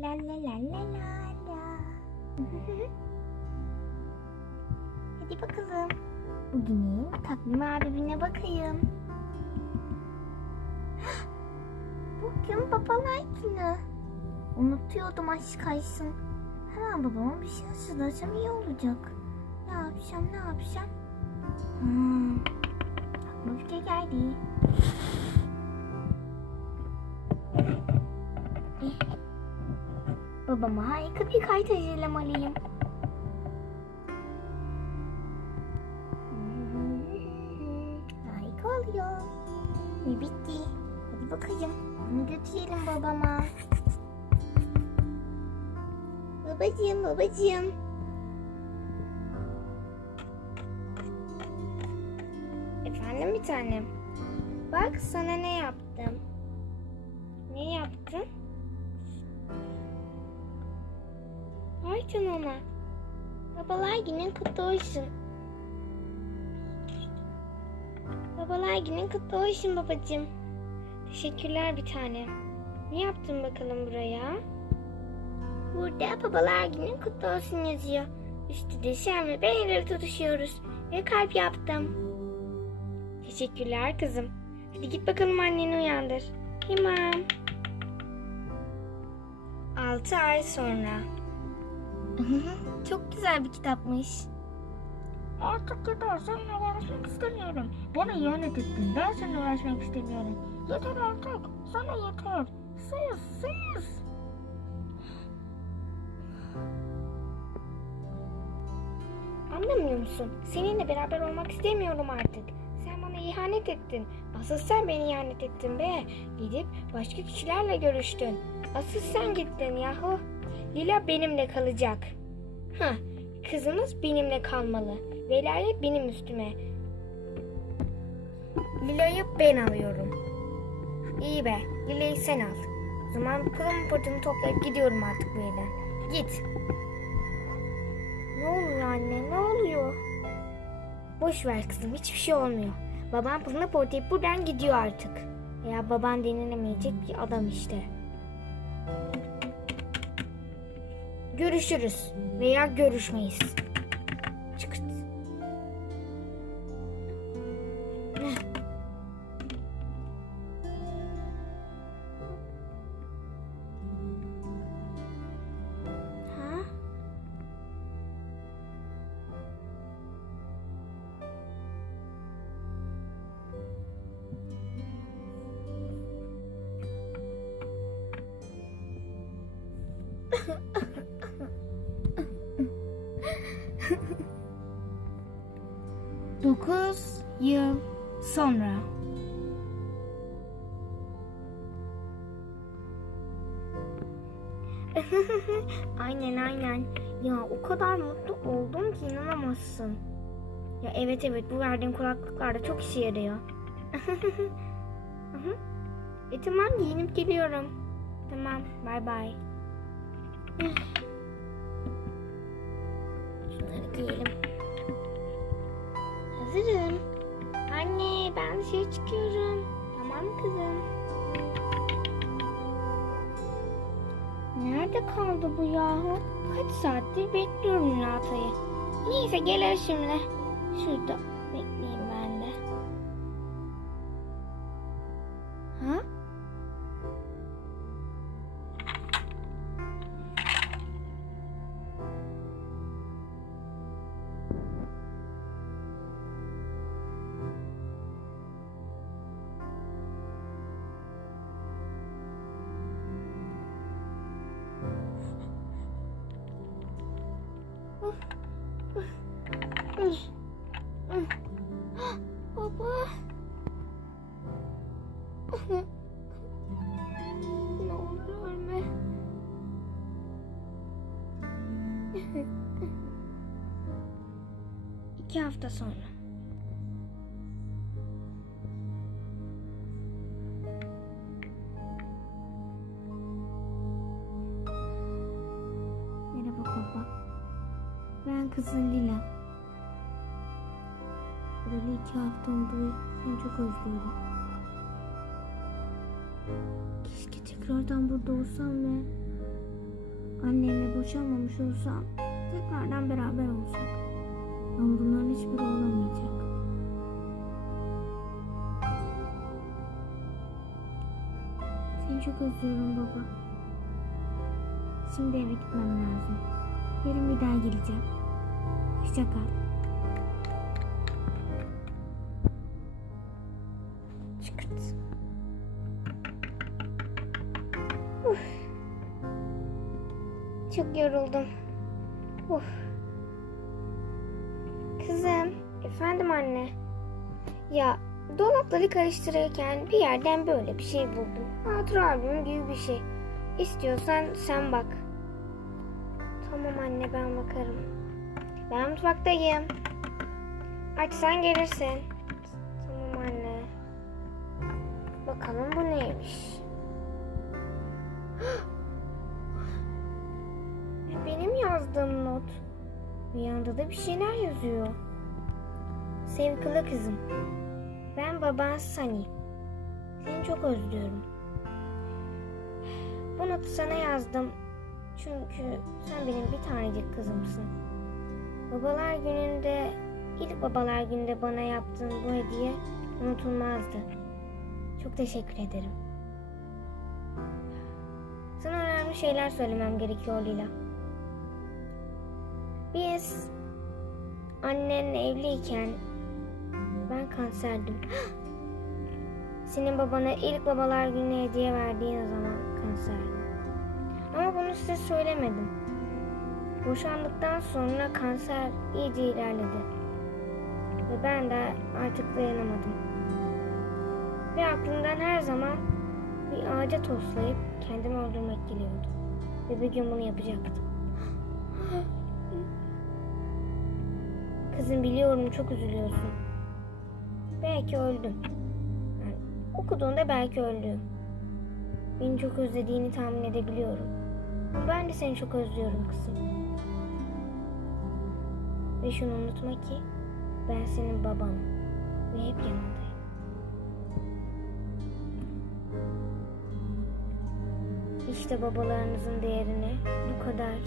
La la la la la la. Hadi bakalım. Bugünün takvim albümüne bakayım. Bugün babalar günü. Unutuyordum aşk kaysın. Hemen babama bir şey hazırlasam iyi olacak. Ne yapacağım ne yapacağım? Hmm. Aklıma fikir geldi. Babama harika bir kayıt hazırlamalıyım. Harika oluyor. Ve bitti. Hadi bakayım. Bunu götürelim babama. Babacığım, babacığım. Efendim bir tanem. Bak sana ne yaptım. Ne yaptın? Ay canına. Babalar günün kutlu olsun. Babalar günün kutlu olsun babacığım. Teşekkürler bir tane. Ne yaptın bakalım buraya? Burada babalar günün kutlu olsun yazıyor. Üstü de ve ben el tutuşuyoruz. Ve kalp yaptım. Teşekkürler kızım. Hadi git bakalım anneni uyandır. Tamam. Altı ay sonra. Çok güzel bir kitapmış. Artık seninle uğraşmak istemiyorum. Bana ihanet ettin ben seninle uğraşmak istemiyorum. Yeter artık sana yeter. Sus sus. Anlamıyor musun? Seninle beraber olmak istemiyorum artık. Sen bana ihanet ettin. Asıl sen beni ihanet ettin be. Gidip başka kişilerle görüştün. Asıl sen gittin yahu. Lila benimle kalacak. Hah, kızımız benimle kalmalı. Velayet benim üstüme. Lila'yı ben alıyorum. İyi be, Lila'yı sen al. O zaman pılımı pırtımı toplayıp gidiyorum artık bu evden. Git. Ne oluyor anne? Ne oluyor? Boş ver kızım. Hiçbir şey olmuyor. Babam pılını portayıp buradan gidiyor artık. Ya baban denilemeyecek bir adam işte. Görüşürüz. Veya görüşmeyiz. Çıkırt. Ne? Ha? Dokuz yıl sonra. aynen aynen. Ya o kadar mutlu oldum ki inanamazsın. Ya evet evet bu verdiğin kulaklıklar da çok işe yarıyor. E tamam giyinip geliyorum. Tamam bay bay. Şunları giyelim. Hazırım. Anne ben dışarı çıkıyorum. Tamam kızım? Nerede kaldı bu yahu? Kaç saattir bekliyorum Nata'yı. Neyse gelir şimdi. Şurada bekleyeyim Baba. ne olur ölme. İki hafta sonra. Merhaba baba. Ben kızın Lila. Böyle iki hafta oldu. Seni çok özlüyorum. Keşke tekrardan burada olsam ve annemle boşanmamış olsam tekrardan beraber olsak. Ama bunların hiçbiri olamayacak. Seni çok özlüyorum baba. Şimdi eve gitmem lazım. Yarın bir daha geleceğim. Hoşça Çok yoruldum. Uf. Kızım, efendim anne. Ya dolapları karıştırırken bir yerden böyle bir şey buldum. Hatıra albümü gibi bir şey. İstiyorsan sen bak. Tamam anne ben bakarım. Ben mutfaktayım. Açsan gelirsin. Tamam anne. Bakalım bu neymiş. yazdığım not. Bir yanda da bir şeyler yazıyor. Sevgili kızım. Ben baban Sunny. Seni çok özlüyorum. Bu notu sana yazdım. Çünkü sen benim bir tanecik kızımsın. Babalar gününde, ilk babalar gününde bana yaptığın bu hediye unutulmazdı. Çok teşekkür ederim. Sana önemli şeyler söylemem gerekiyor Lila. Biz annenle evliyken ben kanserdim. Senin babana ilk babalar günü hediye verdiğin zaman kanserdim. Ama bunu size söylemedim. Boşandıktan sonra kanser iyice ilerledi. Ve ben de artık dayanamadım. Ve aklımdan her zaman bir ağaca toslayıp kendimi öldürmek geliyordu. Ve bir gün bunu yapacaktım. Kızım biliyorum çok üzülüyorsun. Belki öldüm. Yani okuduğunda belki öldüm. Beni çok özlediğini tahmin edebiliyorum. Ben de seni çok özlüyorum kızım. Ve şunu unutma ki ben senin babanım ve hep yanındayım. İşte babalarınızın değerini bu kadar